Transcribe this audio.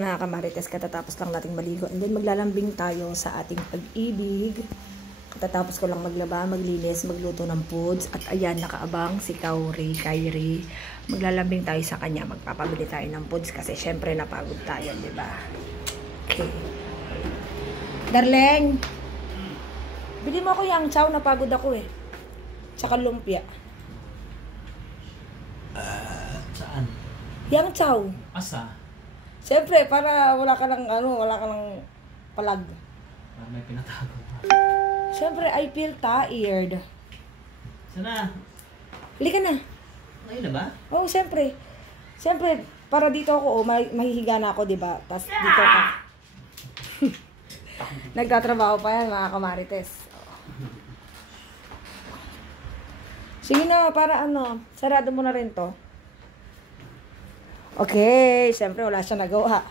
Mga kamarites, katatapos lang nating maligo. And then maglalambing tayo sa ating pag-ibig. Katatapos ko lang maglaba, maglinis, magluto ng foods. At ayan, nakaabang si Kyrie. Maglalambing tayo sa kanya. Magpapabili tayo ng foods kasi syempre napagod tayo, di ba? Okay. Darling, bili mo ako yung chow, napagod ako eh. Tsaka lumpia. Saan? Yang chow. Asa? Siyempre, para wala ka ng palag. Para may pinatago pa. Siyempre, I feel tired. Sana? Halika na. Ngayon na ba? Oo, siyempre. Siyempre, para dito ako, mahihiga na ako, diba? Tapos dito ka. Nagtatrabaho pa yan, mga kamarites. Sige na, para sarado mo na rin to. Okay, siyempre wala siya nagawa.